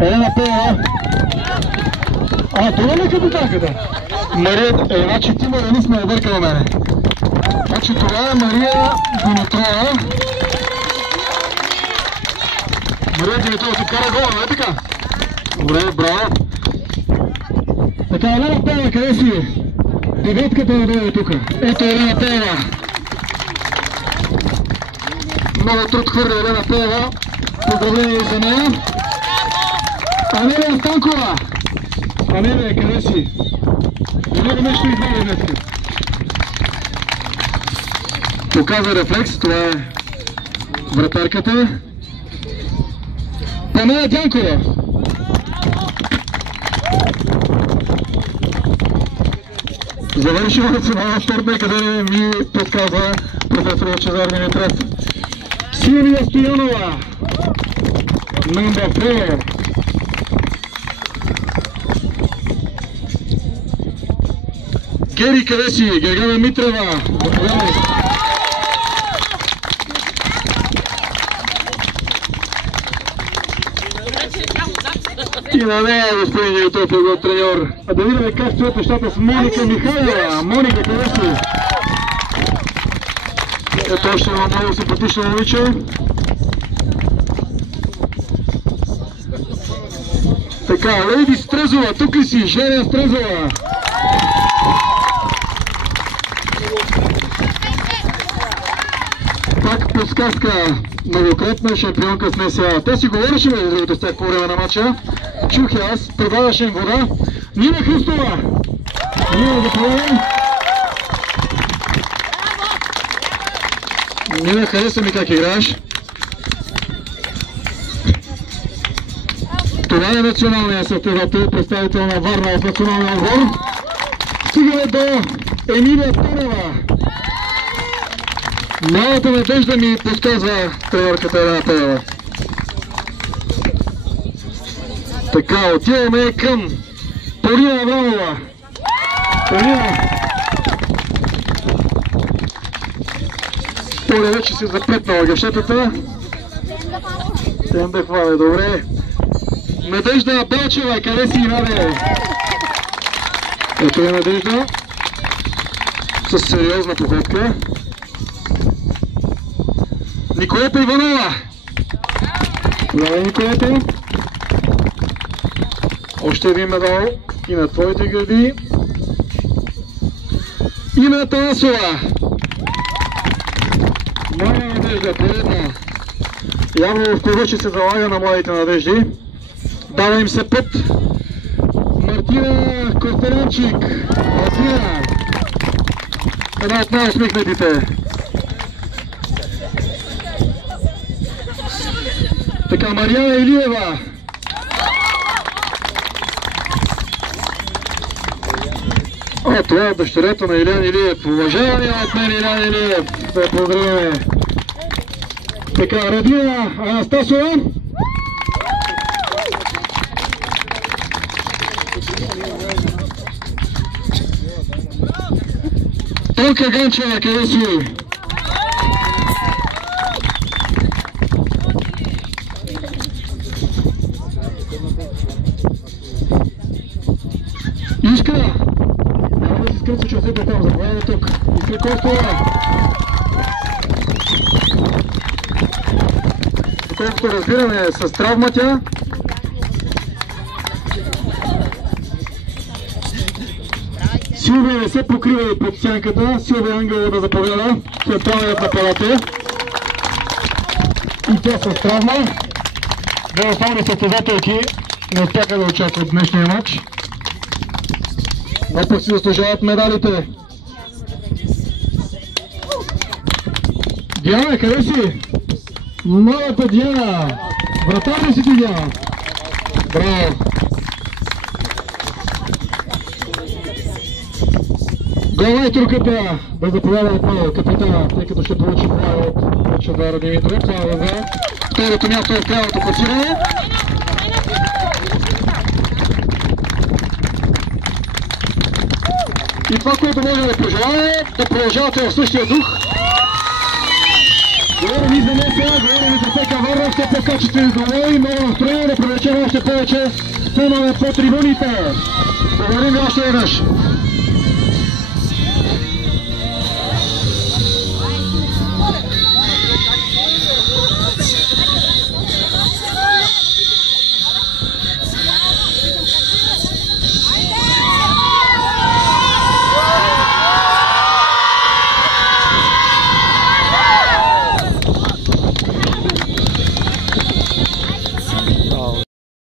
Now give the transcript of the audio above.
Елена Пеева. Това ли е капитанката? Мария, значи ти Мария сме объркала мене. Значи това е Мария Димитрова. Мария Димитрова ти кара гола, не е така? Добре, браво. Така, Елена Пеева, къде си? Деветката да дойде тук. Ето Елена Пеева. Много труд хвърля Елена Пеева. Поздравление за нея. Анелия Станкова. Анелия, къде си? Много нещо извади днеска. Показва рефлекс, това е вратарката. Панея Дянкова. Завършила Национална спортна академия ми подказва професор Лъчезар Димитров. Силвия Стоянова. Number 4. Гери, къде си? Гергана Митрева. И на нея, господин Димитров, е треньор. А да видим как стоят нещата с Моника Михайлова. Моника, къде си? Ето още едно много симпатично момиче. Така, Лейди Стрезова, тук ли си? Женя Стрезова. Пак подсказка, многократна шампионка с НСА. Те си говореше между другото с тях по време на матча. Чух я аз, предлагаше им вода. Нина Христова! Нина, заповядай. Нина, хареса ми как играеш. Това е националният състезател, представител на Варна в националния отбор. Стигаме до Емилия Тонева. Малата надежда ми подсказва тренерката Елена Пеева. Така, отиваме към Полина Аврамова. Полина. Поля вече си запретнала гъвшетата. Тем да хваля, добре. Надежда Белчева, къде си, Наде? Ето е Надежда. С сериозна походка. Николета Иванова. Здравей, Николета. Още един медал и на твоите гърди. И на Танасова. Моя Надежда, приятна. Явно в клуба, че се залага на моите надежди. Дава им се път. Мартина Костелянчик. Мартина. Една от най-усмихнатите. Така, Марияна Илиева. Това е дъщерята на Илян Илиев. Уважавания от мен Илян Илиев. Да поздравяме. Така, Радина Анастасова. Тонка Ганчева, къде си? Искра! Няма да си скръци часите там, заповядайте тук. Искра Костова. Колкото разбираме с травма тя. Силвия не се покрива и под сянката. Силвия Ангелова да заповяда. Централният нападател. И тя с травма. Две основни състезателки не успяха да участват в днешния матч. Но пък си заслужават медалите. Диана, къде си? Новата Диана! Вратар ли си ти, Диана? Браво! Главайторката да заповяда отново капитана, тъй като ще получи право от Лъчезар Димитров. Това е за второто място в крайното класиране. И това, което може да пожелая, да продължавате в същия дух. Говорим и за НСА, говорим и за ФК Варна, все по-качествени голови, много настроение, да привлечем още повече фенове по трибуните. Благодарим ви още веднъж.